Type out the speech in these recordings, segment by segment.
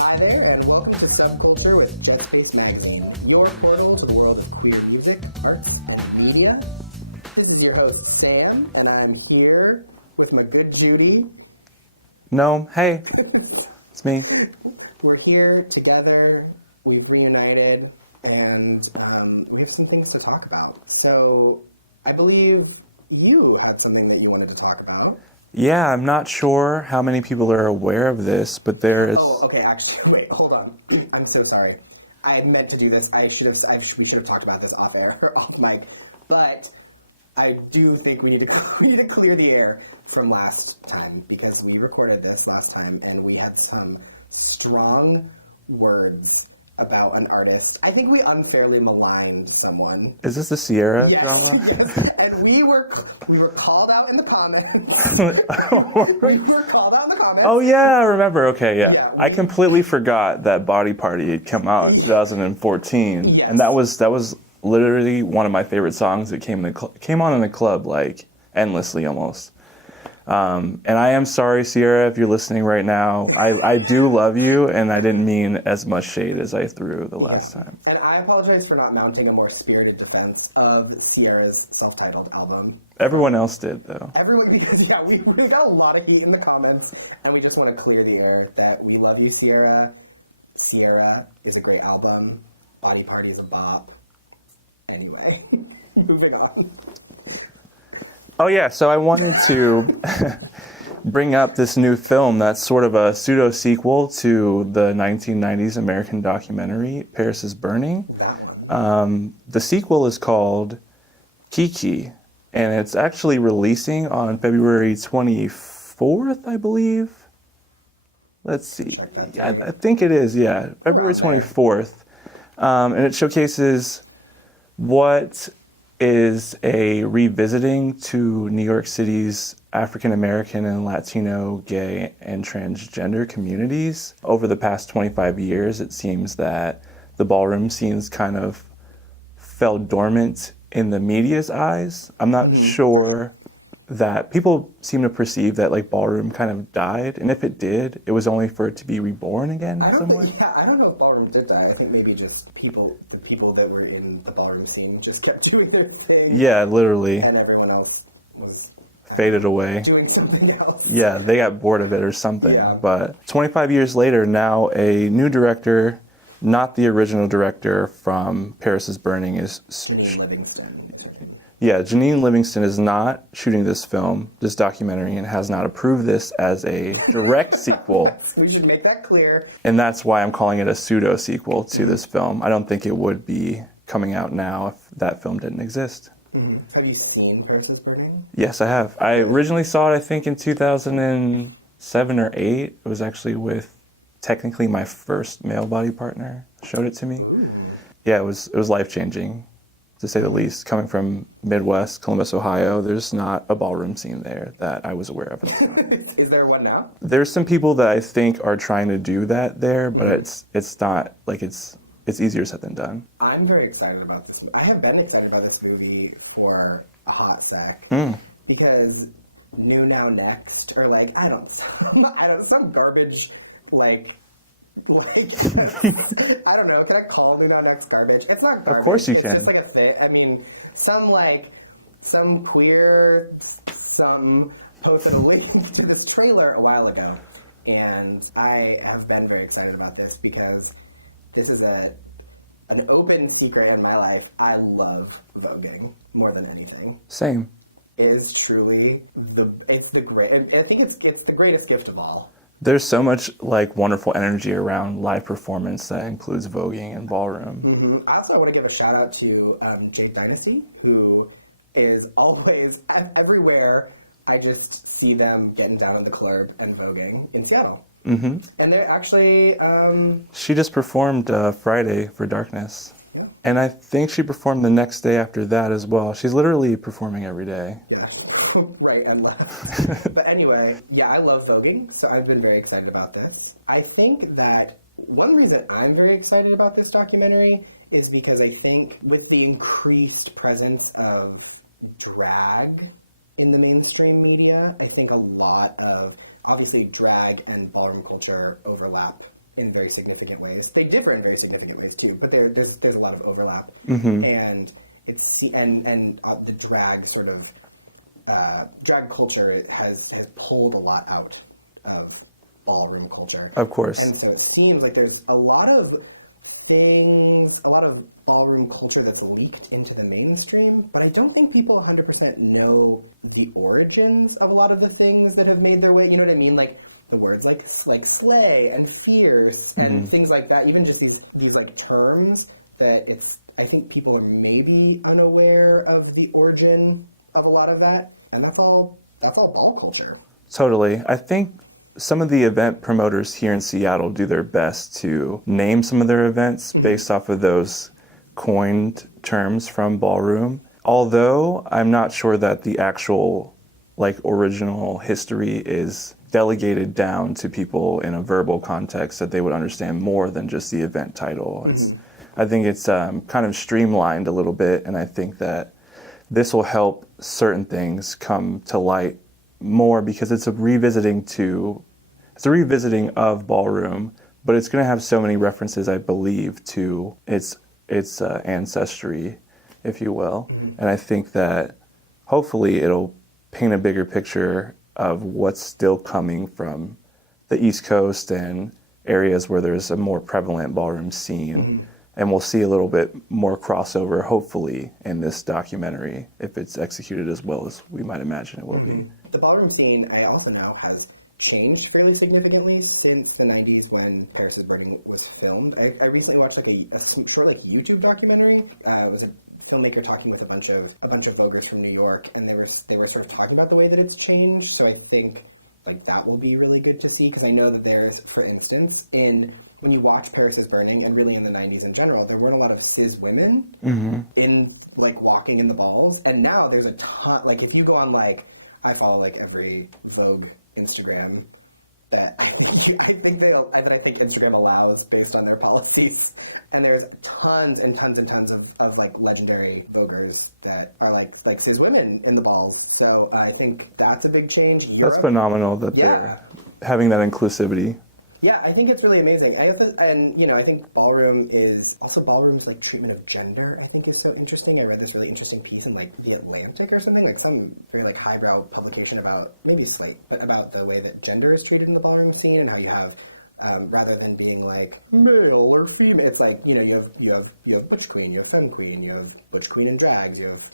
Hi there, and welcome to SubQulture with Jetspace magazine, your portal to the world of queer music, arts, and media. This is your host, Sam, and I'm here with my good Judy. Nome, hey, it's me. We're here together, we've reunited, and we have some things to talk about. So, I believe you had something that you wanted to talk about. Yeah, I'm not sure how many people are aware of this, but there's... Oh, okay, actually, wait, hold on. I'm so sorry. I meant to do this. We should have talked about this off air, or off mic, but I do think we need to clear the air from last time, because we recorded this last time and we had some strong words about an artist. I think we unfairly maligned someone. Is this the Sierra? Yes, yes. And we were called out in the comments. we were called out in the comments. Oh yeah, I remember. Okay, yeah. Yeah, I completely forgot that Body Party had come out in 2014. Yes. And that was literally one of my favorite songs that came on in the club like endlessly almost. And I am sorry, Sierra, if you're listening right now. I do love you, and I didn't mean as much shade as I threw the last time. And I apologize for not mounting a more spirited defense of Sierra's self-titled album. Everyone else did, though. Everyone, because, yeah, we got a lot of heat in the comments, and we just want to clear the air that we love you, Sierra. Sierra is a great album. Body Party is a bop. Anyway, moving on. Oh yeah, so I wanted to bring up this new film that's sort of a pseudo-sequel to the 1990s American documentary, Paris is Burning. That one. The sequel is called Kiki, and it's actually releasing on February 24th, I believe. Let's see. Check that date. I think it is, yeah. Around February 24th. And it showcases what is a revisiting to New York City's African American and Latino, gay, and transgender communities. Over the past 25 years, it seems that the ballroom scenes kind of fell dormant in the media's eyes. I'm not sure that people seem to perceive that like ballroom kind of died, and if it did, it was only for it to be reborn again. I don't know if ballroom did die. I think maybe just the people that were in the ballroom scene just kept doing their thing. Yeah, literally. And everyone else was faded away. Doing something else. Yeah, they got bored of it or something. Yeah. But 25 years later, now a new director, not the original director from Paris is Burning, is... Janine Livingston is her name. Yeah, Janine Livingston is not shooting this film, this documentary, and has not approved this as a direct sequel. We should make that clear. And that's why I'm calling it a pseudo-sequel to this film. I don't think it would be coming out now if that film didn't exist. Have you seen Paris is Burning? Yes, I have. I originally saw it, I think, in 2007 or 8. It was actually with technically my first male body partner. Showed it to me. Ooh. Yeah, it was life-changing, to say the least. Coming from Midwest, Columbus, Ohio, there's not a ballroom scene there that I was aware of. Is there one now? There's some people that I think are trying to do that there, but it's not, like, it's easier said than done. I'm very excited about this. I have been excited about this movie for a hot sec because New Now Next, or like some garbage, like I don't know. Can I call New Now Next garbage? It's not garbage. Of course you it's can. Just like a thing. I mean, some queer something posted a link to this trailer a while ago, and I have been very excited about this because this is an open secret in my life. I love voguing more than anything. Same. It is truly I think it's the greatest gift of all. There's so much like wonderful energy around live performance that includes voguing and ballroom. I want to give a shout out to Jade Dynasty, who is always everywhere. I just see them getting down in the club and voguing in Seattle. And they're actually... She just performed Friday for Darkness. Yeah. And I think she performed the next day after that as well. She's literally performing every day. Yeah, right and left. But anyway, yeah, I love voguing, so I've been very excited about this. I think that one reason I'm very excited about this documentary is because I think with the increased presence of drag in the mainstream media, I think a lot of, obviously drag and ballroom culture overlap in very significant ways. They differ in very significant ways too, but there's a lot of overlap, and the drag sort of drag culture has pulled a lot out of ballroom culture, of course, and so it seems like there's a lot of ballroom culture that's leaked into the mainstream, but I don't think people 100% know the origins of a lot of the things that have made their way. You know what I mean? Like the words like slay and fierce and things like that. Even just these like terms that I think people are maybe unaware of the origin of a lot of that, and that's all ball culture. Totally. I think some of the event promoters here in Seattle do their best to name some of their events based off of those coined terms from ballroom. Although I'm not sure that the actual original history is delegated down to people in a verbal context that they would understand more than just the event title. I think it's kind of streamlined a little bit, and I think that this will help certain things come to light more because it's a revisiting of ballroom, but it's going to have so many references, I believe, to its ancestry, if you will. And I think that hopefully it'll paint a bigger picture of what's still coming from the East Coast and areas where there's a more prevalent ballroom scene. And we'll see a little bit more crossover, hopefully, in this documentary, if it's executed as well as we might imagine it will be. The ballroom scene, I also know, has changed fairly significantly since the 90s when Paris is Burning was filmed. I recently watched a short YouTube documentary. It was a filmmaker talking with a bunch of Voguers from New York, and they were sort of talking about the way that it's changed. So I think that will be really good to see, because I know that there's, for instance, when you watch Paris is Burning, and really in the 90s in general, there weren't a lot of cis women in walking in the balls, and now there's a ton. If you go on I follow every Vogue Instagram that I think Instagram allows based on their policies, and there's tons and tons and tons of legendary Voguers that are cis women in the balls. So I think that's a big change. Europe, that's phenomenal. That having that inclusivity. Yeah, I think it's really amazing. I think ballroom's treatment of gender, I think, is so interesting. I read this really interesting piece in The Atlantic or something, some very highbrow publication about, maybe Slate, but about the way that gender is treated in the ballroom scene, and how you have, rather than being male or female, it's you have butch queen, you have femme queen, you have butch queen and drags, you have,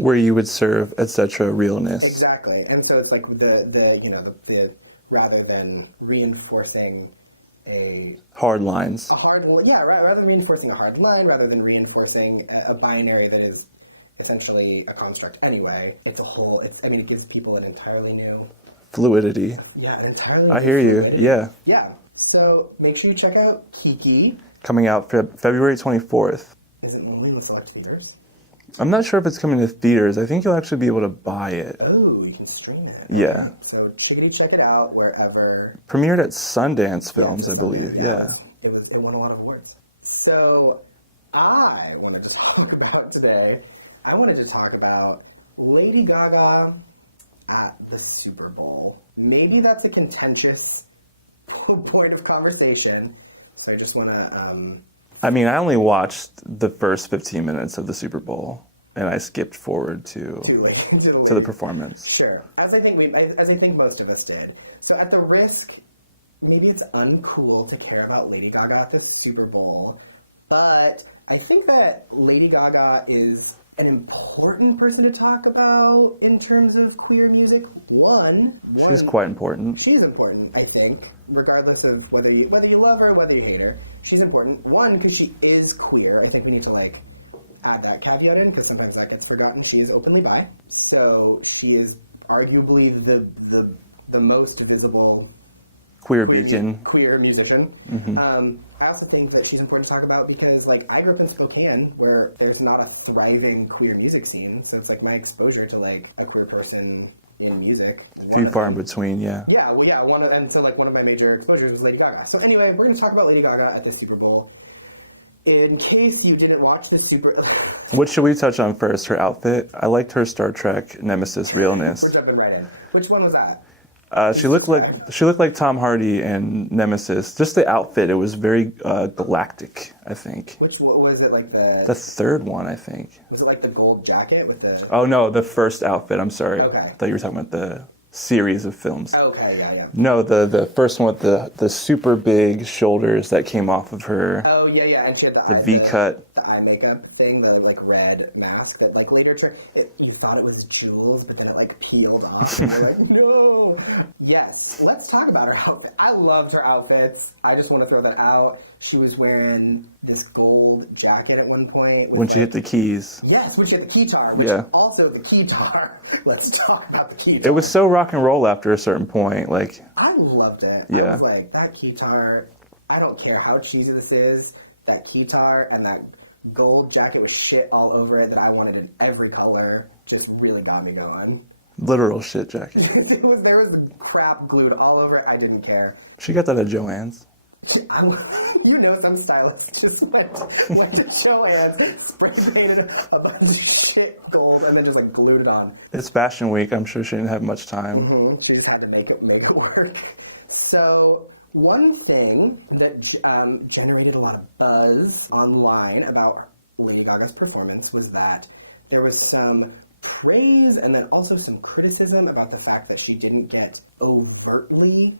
where you would serve, etc. realness. Exactly, and so it's the rather than reinforcing rather than reinforcing a hard line, rather than reinforcing a binary that is essentially a construct anyway, it gives people an entirely new fluidity. An entirely new fluidity. Yeah. So make sure you check out Kiki. Coming out February 24th. Is it only in the select theaters? I'm not sure if it's coming to theaters. I think you'll actually be able to buy it. Oh, you can stream it. Okay. Yeah. So check it out wherever. Premiered at Sundance Films. Yeah, it's a Sundance. Yeah, it won a lot of awards. So I wanted to talk about Lady Gaga at the Super Bowl. Maybe that's a contentious point of conversation. So I just want to... I only watched the first 15 minutes of the Super Bowl, and I skipped forward to the performance. Sure, as I think most of us did. So at the risk, maybe it's uncool to care about Lady Gaga at the Super Bowl, but I think that Lady Gaga is an important person to talk about in terms of queer music. She's quite important. She's important, I think, regardless of whether you love her or whether you hate her. She's important. One, because she is queer. I think we need to add that caveat in, because sometimes that gets forgotten. She is openly bi, so she is arguably the most visible queer musician. I also think that she's important to talk about because, I grew up in Spokane, where there's not a thriving queer music scene. So it's my exposure to a queer person in music. One of them. In between, yeah. Yeah, well, yeah. One of my major exposures was Lady Gaga. So anyway, we're going to talk about Lady Gaga at the Super Bowl. In case you didn't watch the What should we touch on first? Her outfit. I liked her Star Trek Nemesis realness. We're jumping right in. Which one was that? She looked like Tom Hardy in Nemesis. Just the outfit, it was very galactic, I think. Which was it, like the third one, I think. Was it like the gold jacket with the? Oh no, the first outfit. I'm sorry. Okay. I thought you were talking about the series of films. Okay, yeah. No, the first one with the super big shoulders that came off of her. Oh yeah, and she had the V-cut. the eye makeup thing, the like red mask that like later you thought it was jewels, but then it like peeled off, and you're like, no. Yes, let's talk about her outfit. I loved her outfits. I just want to throw that out. She was wearing this gold jacket at one point with when like she had the keys. Yes, when she had the keytar, which also the keytar. Let's talk about the keytar. It was so rock and roll after a certain point. Like I loved it. Yeah. I was like, that keytar. I don't care how cheesy this is. That keytar and that gold jacket with shit all over it that I wanted in every color just really got me going. Literal shit jacket. There was crap glued all over it. I didn't care. She got that at Joann's. Some stylists just went to Joann's, spray painted a bunch of shit gold, and then just like glued it on. It's Fashion Week. I'm sure she didn't have much time. Mm-hmm. She just had to make it work. So one thing that generated a lot of buzz online about Lady Gaga's performance was that there was some praise and then also some criticism about the fact that she didn't get overtly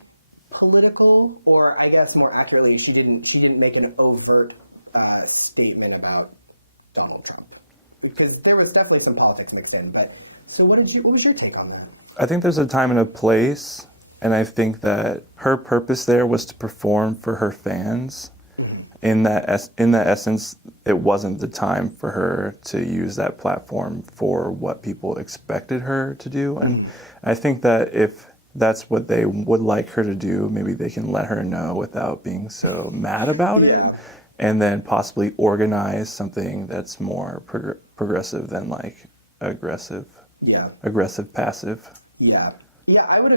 political, or I guess more accurately, she didn't make an overt statement about Donald Trump, because there was definitely some politics mixed in. But so what was your take on that? I think there's a time and a place, and I think that her purpose there was to perform for her fans. Mm-hmm. In that essence, it wasn't the time for her to use that platform for what people expected her to do. And I think that if that's what they would like her to do, maybe they can let her know without being so mad about it. Yeah. And then possibly organize something that's more progressive than like aggressive. Yeah. Aggressive passive. Yeah. Yeah, I would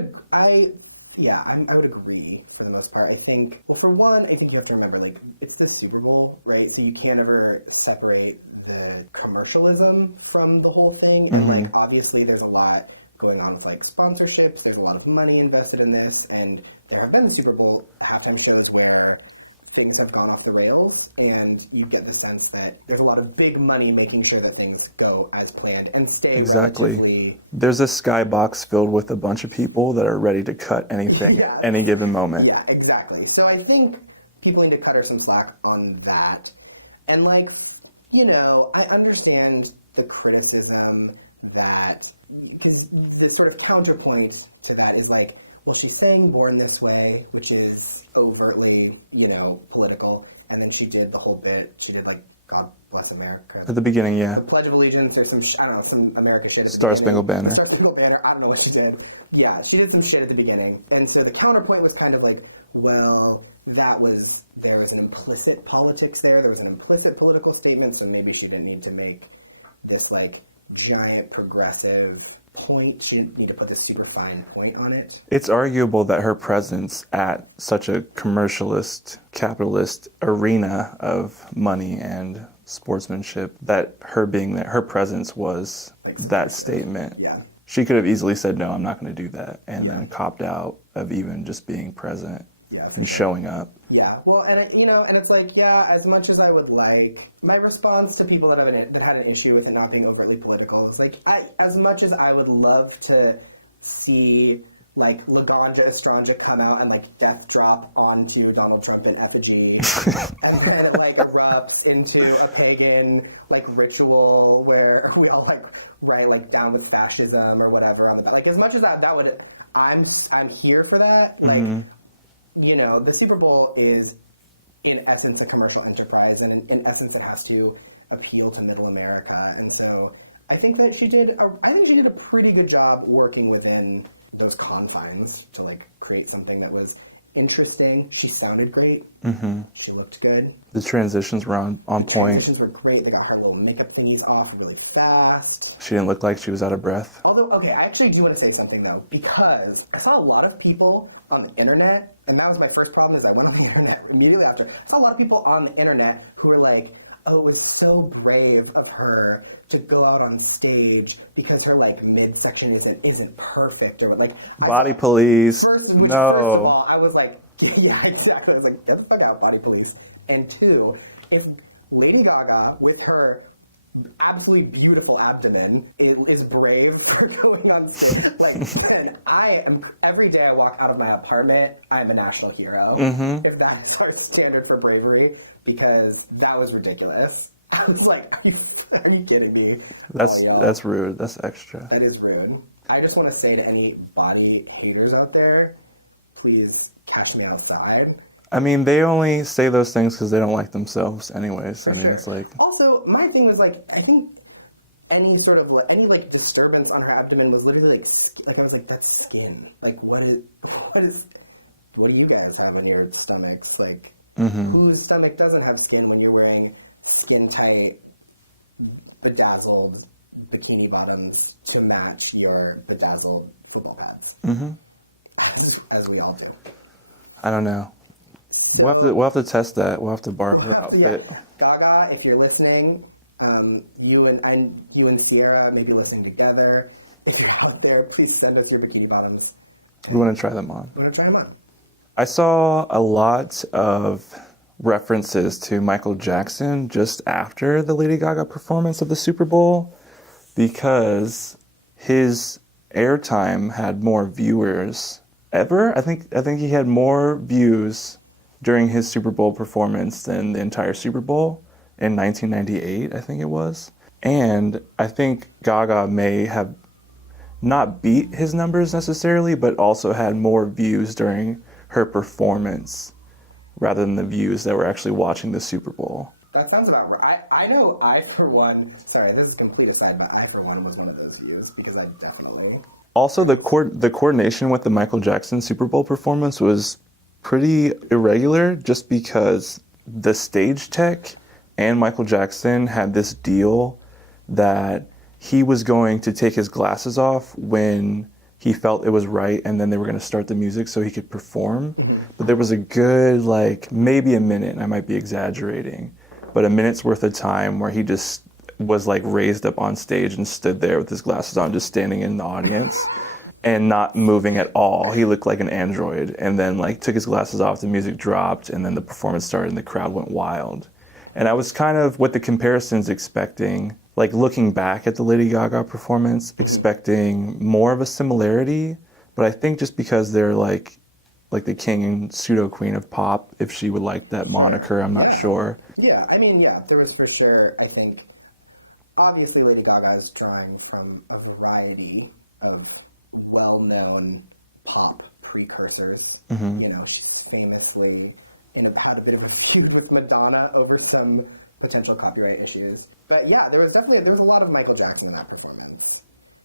agree for the most part. I think, well, for one, I think you have to remember, like, it's the Super Bowl, right? So you can't ever separate the commercialism from the whole thing. And like, obviously there's a lot going on with like sponsorships. There's a lot of money invested in this, and there have been the Super Bowl halftime shows where things have gone off the rails, and you get the sense that there's a lot of big money making sure that things go as planned and stay relatively. There's a skybox filled with a bunch of people that are ready to cut anything any given moment. Yeah, exactly. So I think people need to cut her some slack on that. And like, I understand the criticism that, because the sort of counterpoint to that is like, well, she sang Born This Way, which is overtly, political, and then she did the whole bit. She did like God Bless America. At the beginning, yeah. The Pledge of Allegiance, or some, some America shit at the beginning. Star-Spangled Banner. The Star-Spangled Banner, I don't know what she did. Yeah, she did some shit at the beginning. And so the counterpoint was kind of like, well, there was an implicit politics there. There was an implicit political statement, so maybe she didn't need to make this like giant progressive point. She didn't need to put this super fine point on it. It's arguable that her presence at such a commercialist, capitalist arena of money and sportsmanship, that her being there, her presence was like that statement. Yeah. She could have easily said, no, I'm not going to do that, and copped out of even just being present. Yeah, for sure. Showing up. Yeah, well, and and it's like, as much as I would like, my response to people that had an issue with it not being overtly political is like, as much as I would love to see like Laganja Estranja come out and like death drop onto Donald Trump in effigy, and then it like erupts into a pagan like ritual where we all like write like down with fascism or whatever on the back. Like, as much as that would, I'm here for that. Like. The Super Bowl is, in essence, a commercial enterprise, and in essence, it has to appeal to middle America. And so, I think that she did a pretty good job working within those confines to like create something that was interesting. She sounded great. Mm-hmm. She looked good. The transitions were on point. The transitions were great. They got her little makeup thingies off really fast. She didn't look like she was out of breath. Although, okay, I actually do want to say something though, because I saw a lot of people on the internet, and that was my first problem, is I went on the internet immediately after. I saw a lot of people on the internet who were like, oh, it was so brave of her to go out on stage because her like midsection isn't perfect or what. Like Body Police. First of all, I was like, yeah, exactly. I was like, get the fuck out, Body Police. And two, if Lady Gaga with her absolutely beautiful abdomen is brave for going on stage, like, then I am, every day I walk out of my apartment, I am a national hero. If that is our standard for bravery, because that was ridiculous. I was like, are you kidding me? All y'all. That's rude. That's extra. That is rude. I just want to say to any body haters out there, please cash me outside. I mean, they only say those things because they don't like themselves anyways. For sure. Also, my thing was like, I think any disturbance on her abdomen was literally like I was like, that's skin. Like, what do you guys have in your stomachs? Like, whose stomach doesn't have skin when you're wearing skin tight, bedazzled bikini bottoms to match your bedazzled football pads? As we all do. I don't know. So we'll have to test that. We'll have to borrow. Gaga, if you're listening, you and Sierra may be listening together. If you're out there, please send us your bikini bottoms. We want to try them on. We want to try them on. I saw a lot of references to Michael Jackson just after the Lady Gaga performance of the Super Bowl because his airtime had more viewers ever. I think he had more views during his Super Bowl performance than the entire Super Bowl in 1998, I think it was. And I think Gaga may have not beat his numbers necessarily, but also had more views during her performance rather than the views that were actually watching the Super Bowl. That sounds about right. I know I, for one, sorry, this is a complete aside, but I, for one, was one of those views because I definitely... Also, the coordination with the Michael Jackson Super Bowl performance was pretty irregular just because the stage tech and Michael Jackson had this deal that he was going to take his glasses off when he felt it was right, and then they were going to start the music so he could perform. But there was a good, maybe a minute, and I might be exaggerating, but a minute's worth of time where he just was raised up on stage and stood there with his glasses on, just standing in the audience and not moving at all. He looked like an android, and then took his glasses off, the music dropped, and then the performance started and the crowd went wild. And I was kind of, with the comparisons, expecting, looking back at the Lady Gaga performance, expecting more of a similarity, but I think just because they're like the king and pseudo queen of pop, if she would like that moniker, I'm not sure. Yeah, I mean, there was for sure, I think, obviously, Lady Gaga is drawing from a variety of well-known pop precursors. You know, she's famously had a bit of a feud with Madonna over some potential copyright issues. But yeah, there was a lot of Michael Jackson in that performance.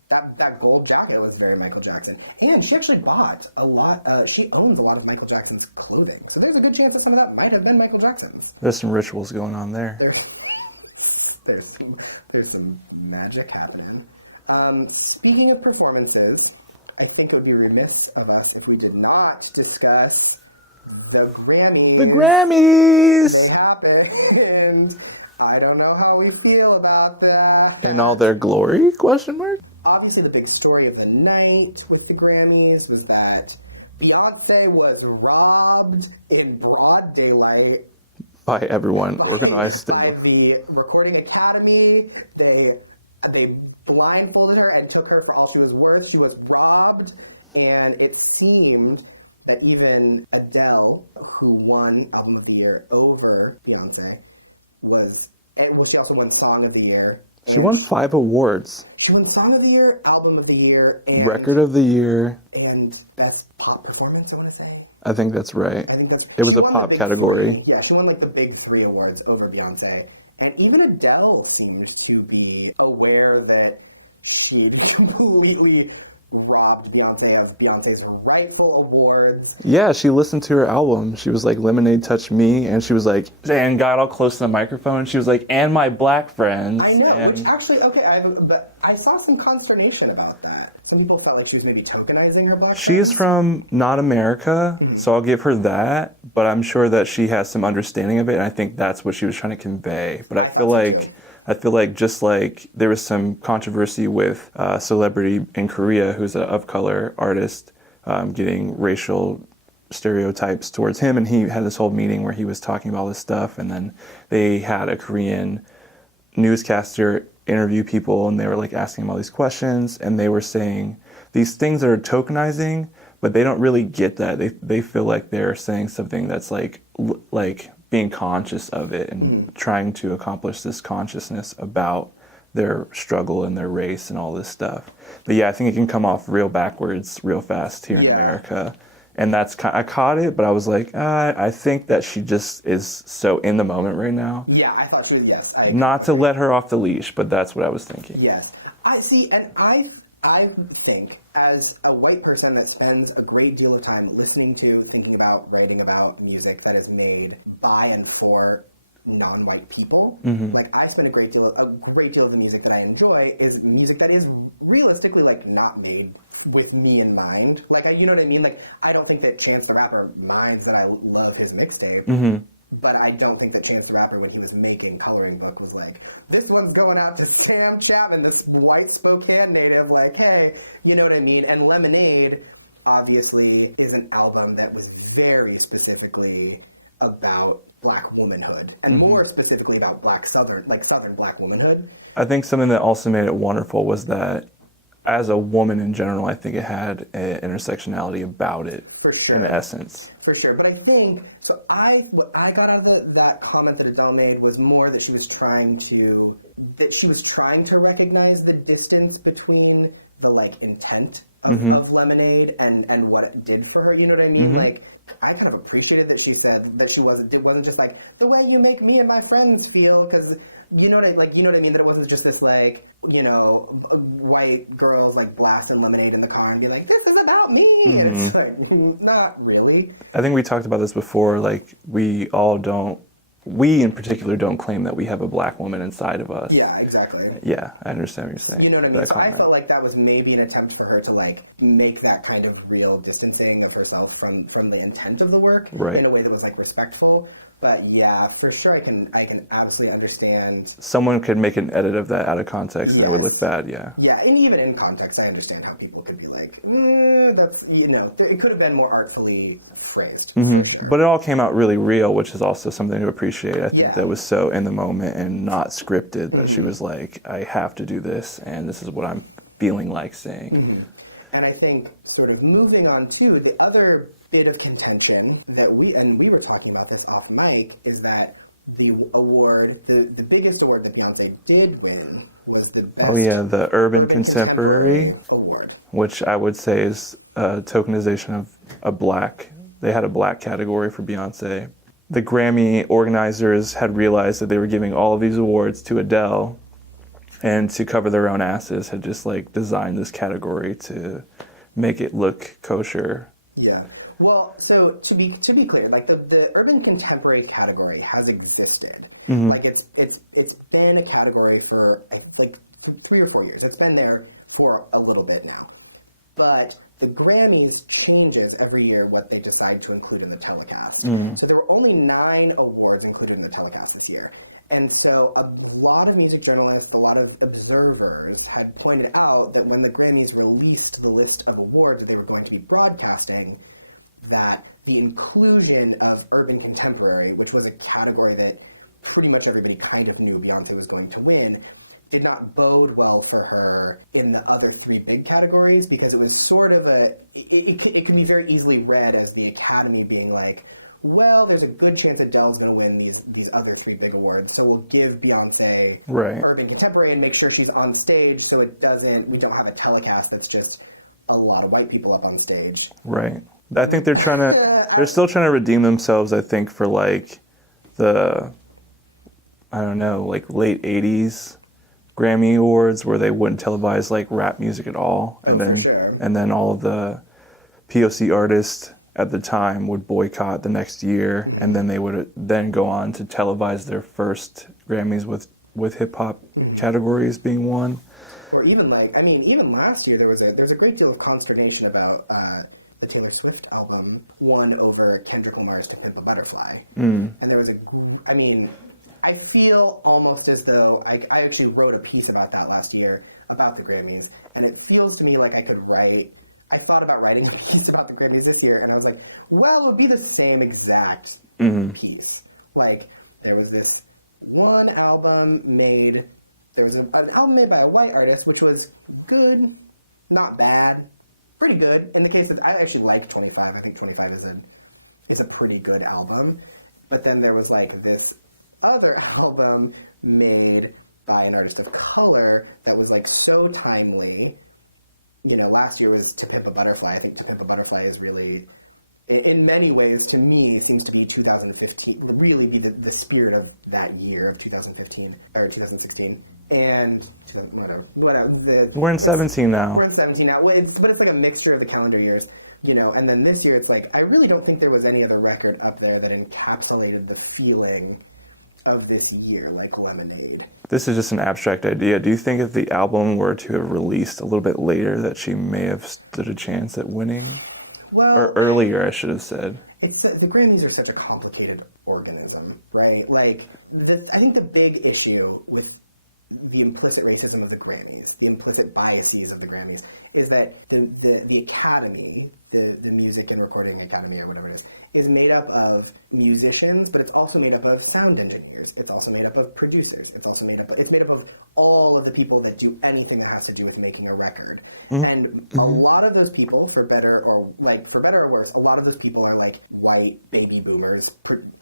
That gold jacket was very Michael Jackson. And she actually bought a lot, she owns a lot of Michael Jackson's clothing. So there's a good chance that some of that might have been Michael Jackson's. There's some rituals going on there. There's some magic happening. Speaking of performances, I think it would be remiss of us if we did not discuss the Grammys. The Grammys! They happened. I don't know how we feel about that. In all their glory? Question mark? Obviously, the big story of the night with the Grammys was that Beyoncé was robbed in broad daylight by everyone. By the Recording Academy. They blindfolded her and took her for all she was worth. She was robbed, and it seemed that even Adele, who won Album of the Year over Beyoncé, she also won Song of the Year. She won 5 awards. She won Song of the Year, Album of the Year, and Record of the Year, and Best Pop Performance, I want to say. I think that's right. She won the big category. 3. Yeah, she won the big 3 awards over Beyoncé. And even Adele seemed to be aware that she'd completely robbed Beyonce of Beyonce's rightful awards. Yeah, she listened to her album. She was like, Lemonade touched me, and she was like, and got all close to the microphone. She was like, and my black friends. I know, and which actually, okay, but I saw some consternation about that. Some people felt like she was maybe tokenizing her black friends. She's from not America, so I'll give her that, but I'm sure that she has some understanding of it, and I think that's what she was trying to convey. But I feel thought like so too. I feel like just like there was some controversy with a celebrity in Korea who's an of-color artist getting racial stereotypes towards him, and he had this whole meeting where he was talking about all this stuff, and then they had a Korean newscaster interview people, and they were like asking him all these questions, and they were saying these things that are tokenizing, but they don't really get that. They feel like they're saying something that's like being conscious of it and trying to accomplish this consciousness about their struggle and their race and all this stuff. But yeah, I think it can come off real backwards real fast here in America. And that's I caught it, but I was like, I think that she just is so in the moment right now. Yeah, I thought she was, yes. Not to let her off the leash, but that's what I was thinking. Yes. I see, and I think, as a white person that spends a great deal of time listening to, thinking about, writing about music that is made by and for non-white people, like I spend a great deal of the music that I enjoy is music that is realistically like not made with me in mind. Like, you know what I mean? Like, I don't think that Chance the Rapper minds that I love his mixtape. But I don't think that Chance the Rapper, when he was making Coloring Book, was like, this one's going out to Sam Chapman, this white Spokane native, like, hey, you know what I mean? And Lemonade, obviously, is an album that was very specifically about Black womanhood, and more specifically about Southern Black womanhood. I think something that also made it wonderful was that as a woman in general, I think it had an intersectionality about it. For sure. In essence. For sure. But I think, what I got out of that comment that Adele made was more that she was trying to recognize the distance between the, like, intent of Lemonade and what it did for her. You know what I mean? Like, I kind of appreciated that she said that it wasn't just like the way you make me and my friends feel, because you know what I mean, that it wasn't just this, like, you know, white girls like blasting Lemonade in the car and be like, this is about me, and it's like, not really. I think we talked about this before, like, we in particular don't claim that we have a black woman inside of us. Yeah, exactly. Yeah, I understand what you're saying. You know what I mean? So I felt like that was maybe an attempt for her to, like, make that kind of real distancing of herself from the intent of the work in a way that was, like, respectful. But yeah, for sure, I can absolutely understand. Someone could make an edit of that out of context. Yes. With that, yeah. Yeah, and even in context, I understand how people could be like, that's, you know, it could have been more artfully phrased, for sure. But it all came out really real, which is also something to appreciate. I think that was so in the moment and not scripted that she was like, I have to do this, and this is what I'm feeling like saying. And I think, sort of moving on to the other bit of contention that we were talking about this off mic, is that the award, the biggest award that Beyonce did win was the best the Urban Contemporary Award, which I would say is a tokenization of a black. They had a black category for Beyonce. The Grammy organizers had realized that they were giving all of these awards to Adele, and to cover their own asses had just, like, designed this category to make it look kosher. Yeah. Well, so to be clear, like, the urban contemporary category has existed. Like, it's been a category for, I think, like 3 or 4 years. It's been there for a little bit now. But the Grammys changes every year what they decide to include in the telecast. So there were only 9 awards included in the telecast this year. And so a lot of music journalists, a lot of observers had pointed out that when the Grammys released the list of awards that they were going to be broadcasting, that the inclusion of urban contemporary, which was a category that pretty much everybody kind of knew Beyonce was going to win, did not bode well for her in the other 3 big categories, because it was sort of it can be very easily read as the Academy being like, well, there's a good chance Adele's going to win these other 3 big awards, so we'll give Beyonce Urban Contemporary and make sure she's on stage, so we don't have a telecast that's just a lot of white people up on stage. Right. I think they're still trying to redeem themselves, I think, for, like, the, I don't know, like, late 80s Grammy Awards where they wouldn't televise like rap music at all. Oh, for sure. And then all of the POC artists at the time would boycott the next year, and then they would then go on to televise their first Grammys with hip hop categories being won. Or even like, I mean, even last year there was a great deal of consternation about the Taylor Swift album won over Kendrick Lamar's To Pimp a Butterfly. And there was I feel almost as though I actually wrote a piece about that last year about the Grammys, and it feels to me like I thought about writing a piece about the Grammys this year, and I was like, well, it would be the same exact piece. Like, there was this one album made, there was an album made by a white artist, which was good, not bad, pretty good. In the case of, I actually like 25. I think 25 is a pretty good album. But then there was like this other album made by an artist of color that was like so timely. You know, last year was To Pimp a Butterfly. I think To Pimp a Butterfly is really, in many ways, to me, seems to be 2015, really be the spirit of that year of 2015, or 2016. And whatever. We're in 17 now. We're in 17 now. But it's like a mixture of the calendar years, you know. And then this year, it's like, I really don't think there was any other record up there that encapsulated the feeling of this year, like Lemonade. This is just an abstract idea. Do you think if the album were to have released a little bit later that she may have stood a chance at winning? Well, or earlier, I should have said. It's the Grammys are such a complicated organism, right? Like, I think the big issue with the implicit racism of the Grammys, the implicit biases of the Grammys, is that the Academy, the Music and Recording Academy or whatever it is made up of musicians, but it's also made up of sound engineers. It's also made up of producers. It's made up of all of the people that do anything that has to do with making a record. And a lot of those people, for better or worse, a lot of those people are like white baby boomers,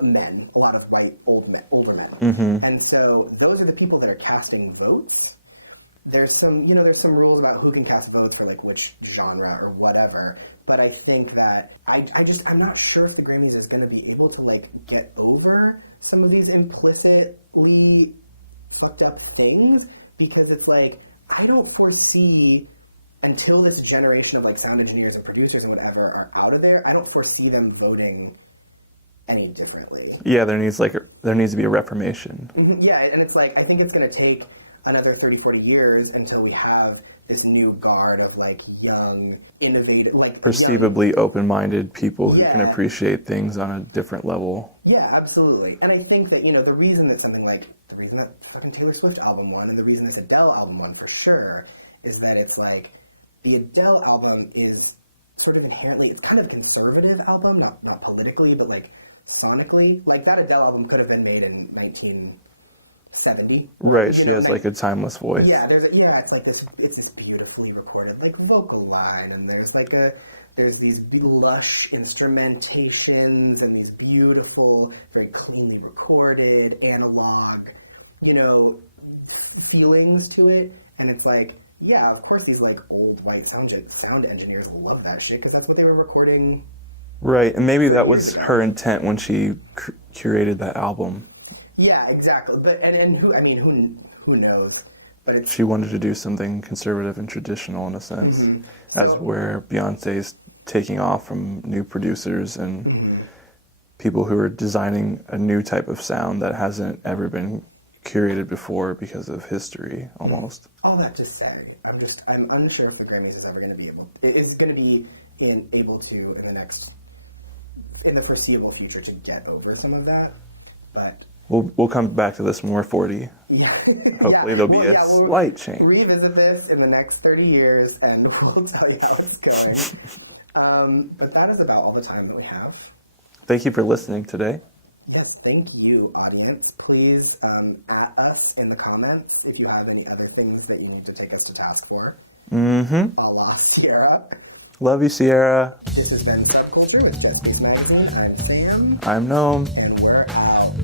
men, a lot of white older men. And so those are the people that are casting votes. There's some rules about who can cast votes for like which genre or whatever, but I think that I'm not sure if the Grammys is going to be able to like get over some of these implicitly fucked up things, because it's like, I don't foresee, until this generation of like sound engineers and producers and whatever are out of there, I don't foresee them voting any differently. Yeah, there needs to be a reformation. Yeah, and it's like, I think it's going to take another 30, 40 years until we have this new guard of like young, innovative, like perceivably open-minded people who can appreciate things on a different level. Yeah, absolutely. And I think that, the reason that fucking Taylor Swift album won and the reason this Adele album won for sure is that it's like, the Adele album is sort of inherently, it's kind of a conservative album, not politically, but like sonically. Like, that Adele album could have been made in 1970, or right, she has like a timeless voice. Yeah, it's like this. It's this beautifully recorded like vocal line, and there's these lush instrumentations and these beautiful, very cleanly recorded analog, feelings to it, and it's like, yeah, of course these like old white sound engineers love that shit because that's what they were recording. Right, and maybe that was her intent when she curated that album. Yeah, exactly. But and who knows? But she wanted to do something conservative and traditional in a sense. So where Beyonce's taking off from new producers and people who are designing a new type of sound that hasn't ever been curated before because of history, almost. All that to say, I'm unsure if the Grammys is ever going to be able to in the foreseeable future to get over some of that, but. We'll come back to this more 40. Yeah, we'll revisit this in the next 30 years, and we'll tell you how it's going. But that is about all the time that we have. Thank you for listening today. Yes, thank you, audience. Please at us in the comments if you have any other things that you need to take us to task for. A la Sierra. Love you, Sierra. This has been SubQulture with Jetspace Magazine. I'm Sam. I'm Nome. And we're out.